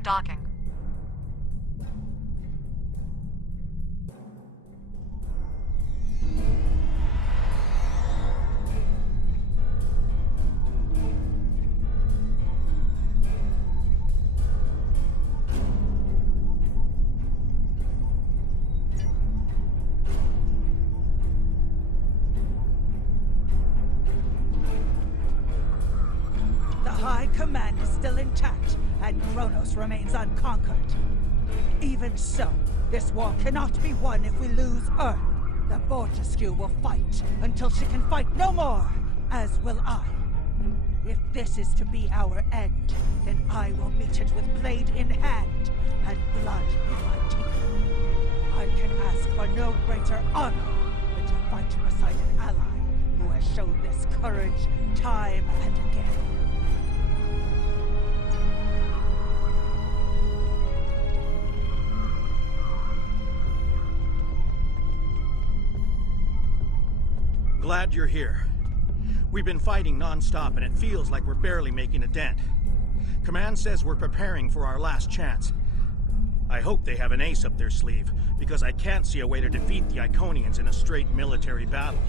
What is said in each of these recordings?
for docking. Command is still intact, and Kronos remains unconquered. Even so, this war cannot be won if we lose Earth. The Fortescue will fight until she can fight no more, as will I. If this is to be our end, then I will meet it with blade in hand and blood in my teeth. I can ask for no greater honor than to fight beside an ally who has shown this courage time and again. Glad you're here. We've been fighting non-stop and it feels like we're barely making a dent. Command says we're preparing for our last chance. I hope they have an ace up their sleeve, because I can't see a way to defeat the Iconians in a straight military battle.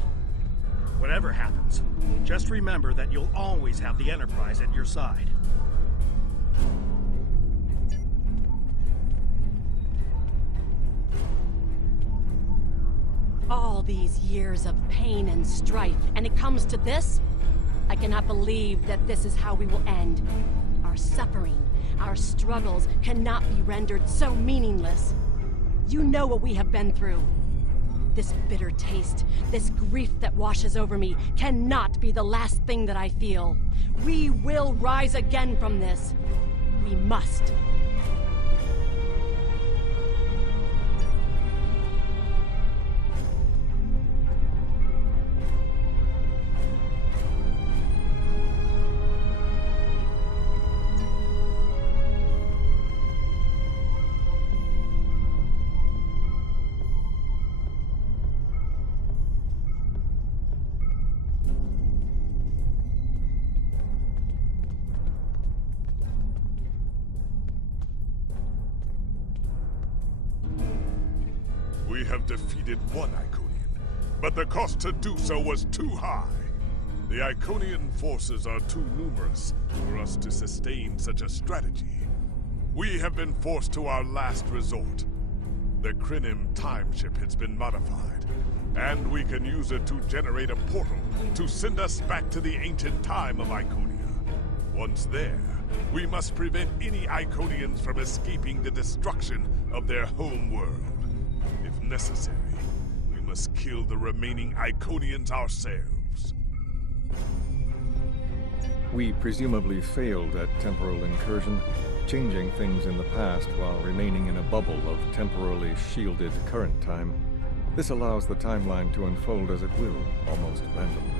Whatever happens, just remember that you'll always have the Enterprise at your side. All these years of pain and strife, and it comes to this? I cannot believe that this is how we will end. Our suffering, our struggles cannot be rendered so meaningless. You know what we have been through. This bitter taste, this grief that washes over me, cannot be the last thing that I feel. We will rise again from this. We must. We have defeated one Iconian, but the cost to do so was too high. The Iconian forces are too numerous for us to sustain such a strategy. We have been forced to our last resort. The Krynim time ship has been modified, and we can use it to generate a portal to send us back to the ancient time of Iconia. Once there, we must prevent any Iconians from escaping the destruction of their home world. If necessary, we must kill the remaining Iconians ourselves. We presumably failed at temporal incursion, changing things in the past while remaining in a bubble of temporally shielded current time. This allows the timeline to unfold as it will, almost randomly.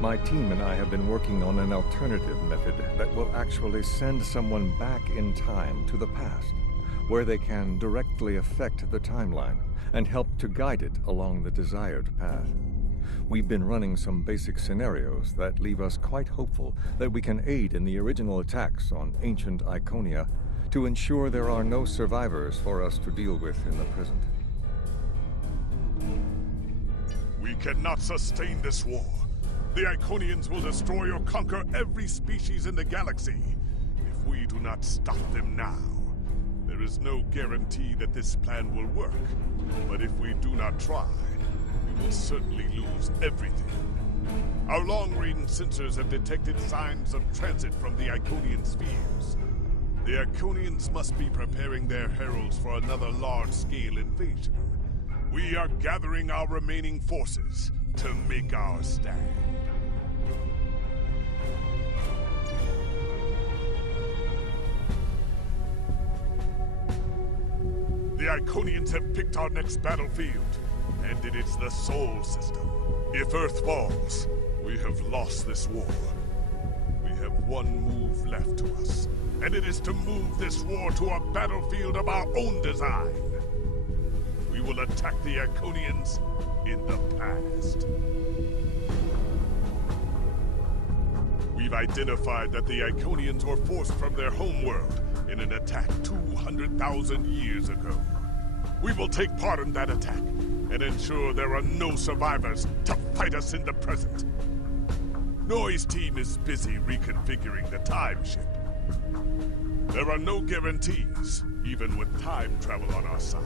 My team and I have been working on an alternative method that will actually send someone back in time to the past, where they can directly affect the timeline and help to guide it along the desired path. We've been running some basic scenarios that leave us quite hopeful that we can aid in the original attacks on ancient Iconia to ensure there are no survivors for us to deal with in the present. We cannot sustain this war. The Iconians will destroy or conquer every species in the galaxy. If we do not stop them now, there is no guarantee that this plan will work. But if we do not try, we will certainly lose everything. Our long-range sensors have detected signs of transit from the Iconian spheres. The Iconians must be preparing their heralds for another large-scale invasion. We are gathering our remaining forces to make our stand. The Iconians have picked our next battlefield, and it is the Sol system. If Earth falls, we have lost this war. We have one move left to us, and it is to move this war to a battlefield of our own design. We will attack the Iconians in the past. We've identified that the Iconians were forced from their homeworld in an attack 200,000 years ago. We will take part in that attack and ensure there are no survivors to fight us in the present. Noy's team is busy reconfiguring the time ship. There are no guarantees, even with time travel on our side.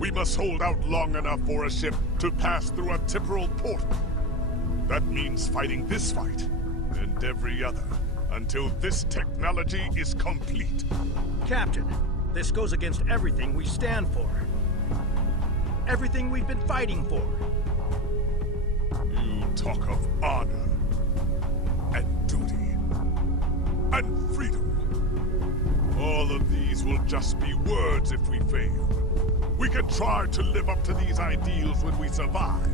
We must hold out long enough for a ship to pass through a temporal portal. That means fighting this fight, and every other, until this technology is complete. Captain, this goes against everything we stand for. Everything we've been fighting for. You talk of honor, and duty, and freedom. All of these will just be words if we fail. We can try to live up to these ideals when we survive.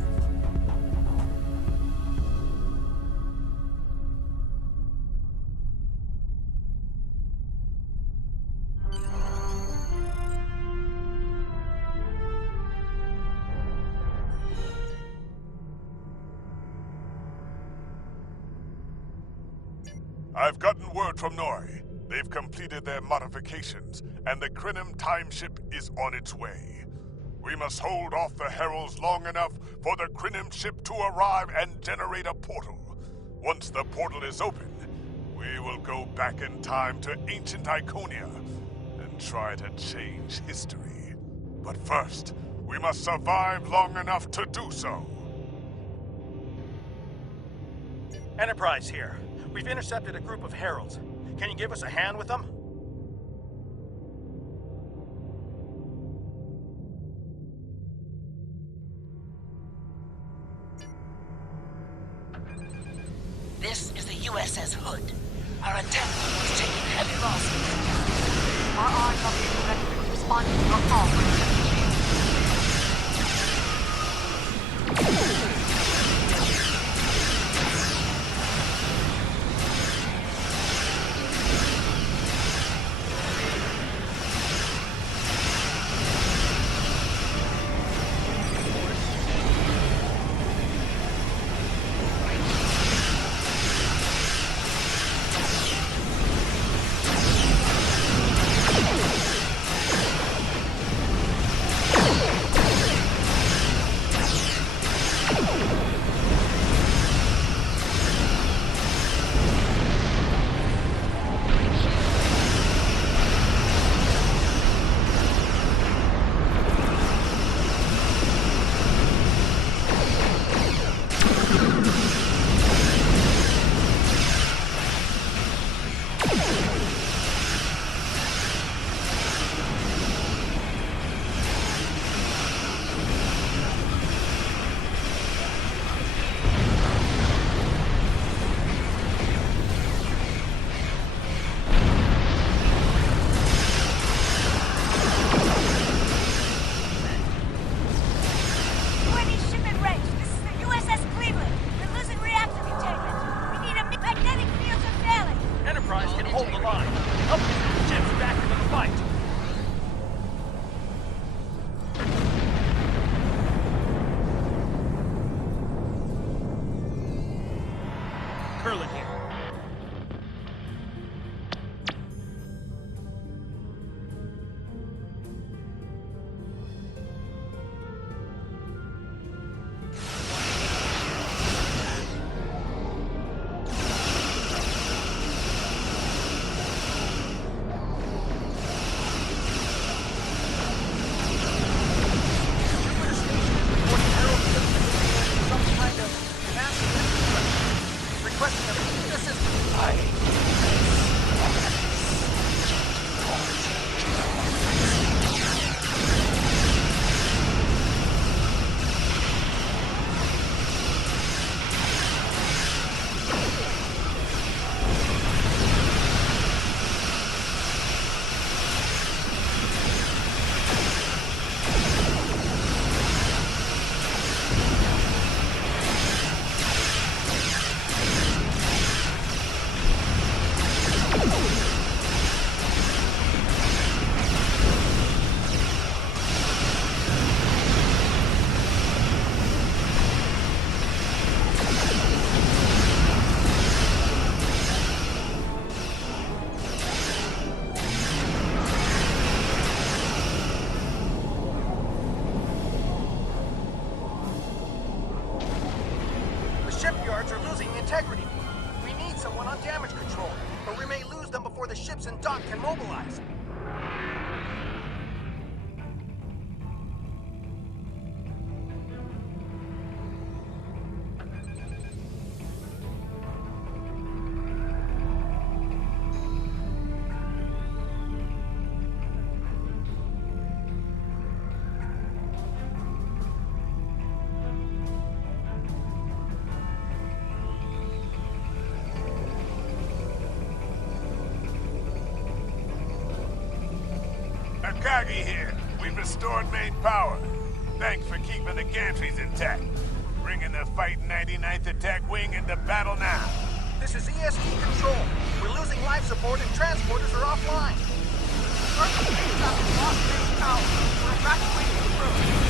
I've gotten word from Noy. They've completed their modifications, and the Krenim time ship is on its way. We must hold off the heralds long enough for the Krenim ship to arrive and generate a portal. Once the portal is open, we will go back in time to ancient Iconia and try to change history. But first, we must survive long enough to do so. Enterprise here. We've intercepted a group of heralds. Can you give us a hand with them? This is the USS Hood. Our attack was taking heavy losses. Our RW director is responding to your call for Takagi here. We've restored main power. Thanks for keeping the gantries intact. Bringing the Fighting 99th Attack Wing into battle now. This is EST Control. We're losing life support and transporters are offline. Lost main power. We're evacuating the room.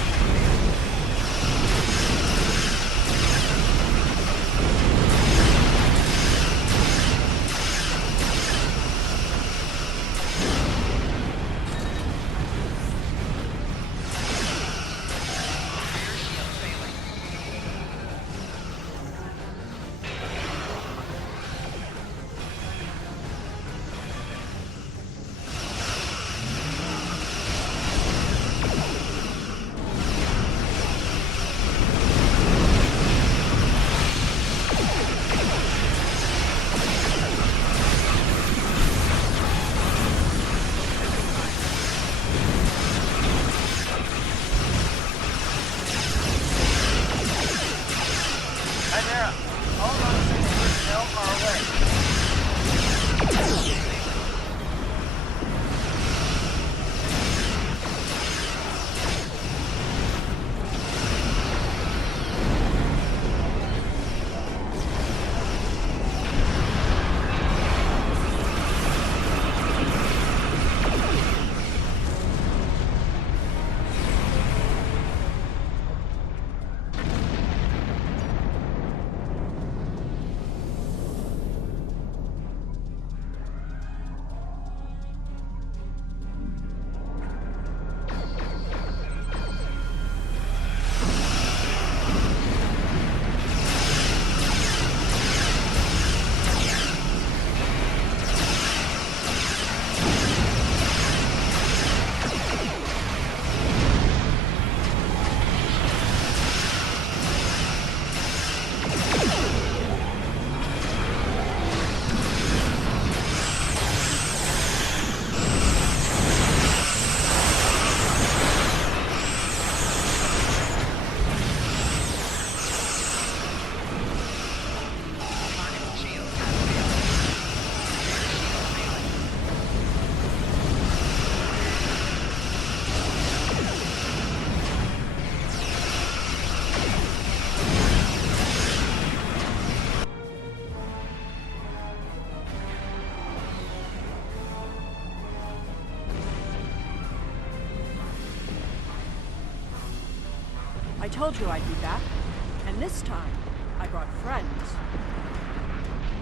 I told you I'd be back, and this time, I brought friends.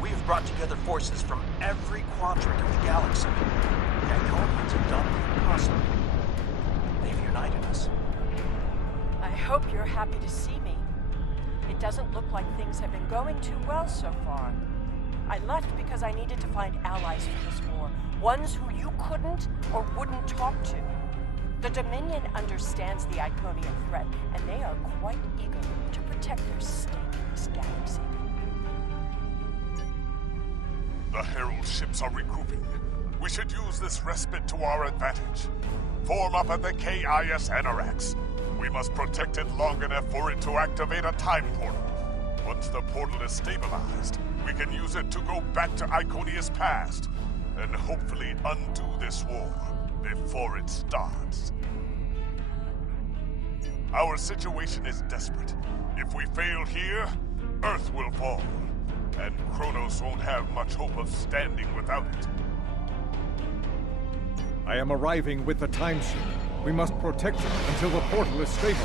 We've brought together forces from every quadrant of the galaxy. The Iconians have done the impossible. They've united us. I hope you're happy to see me. It doesn't look like things have been going too well so far. I left because I needed to find allies for this war, ones who you couldn't or wouldn't talk to. The Dominion understands the Iconian threat, and they are quite eager to protect their stake in this galaxy. The Herald ships are regrouping. We should use this respite to our advantage. Form up at the KIS Anarax. We must protect it long enough for it to activate a time portal. Once the portal is stabilized, we can use it to go back to Iconia's past, and hopefully undo this war before it starts. Our situation is desperate. If we fail here, Earth will fall, and Kronos won't have much hope of standing without it. I am arriving with the time ship. We must protect it until the portal is stable.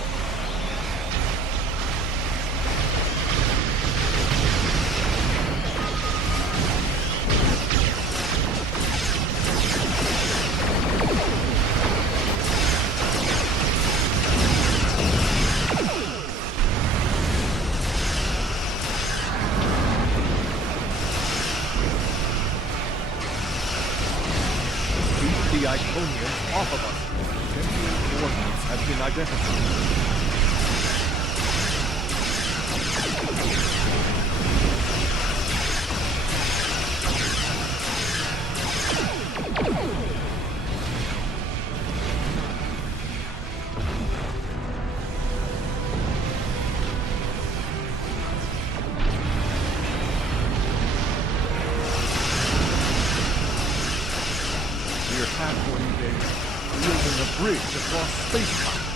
The Iconians off of us. Temporary coordinates have been identified. Yielding the bridge across space-time.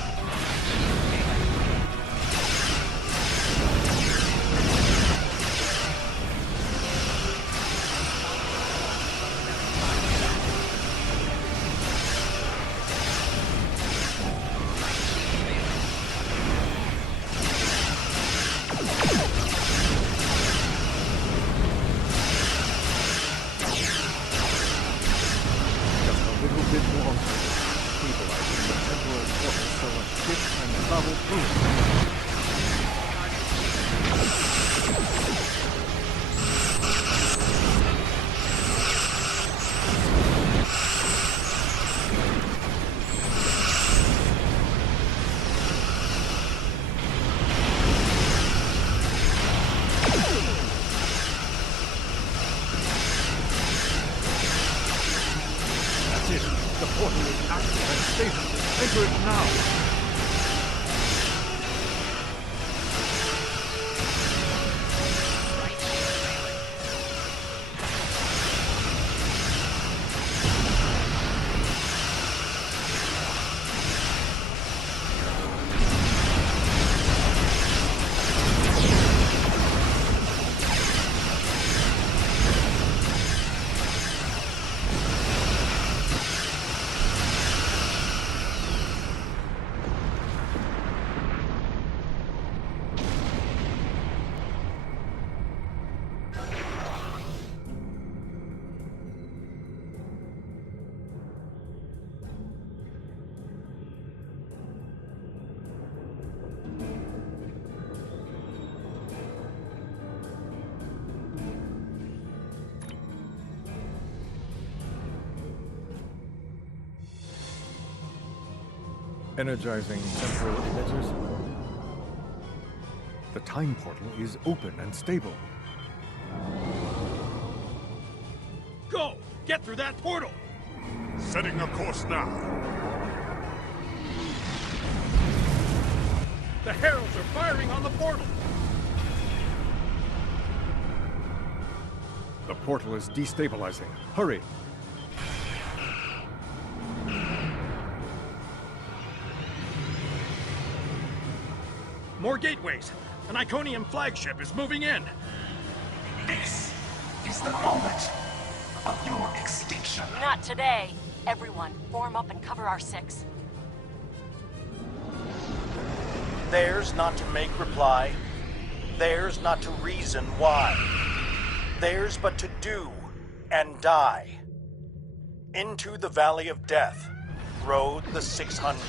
Energizing temporal emitters. The time portal is open and stable. Go! Get through that portal! Setting a course now. The heralds are firing on the portal! The portal is destabilizing. Hurry! More gateways! An Iconian flagship is moving in! This is the moment of your extinction. Not today. Everyone, form up and cover our six. Theirs not to make reply. Theirs not to reason why. Theirs but to do and die. Into the valley of death rode the 600.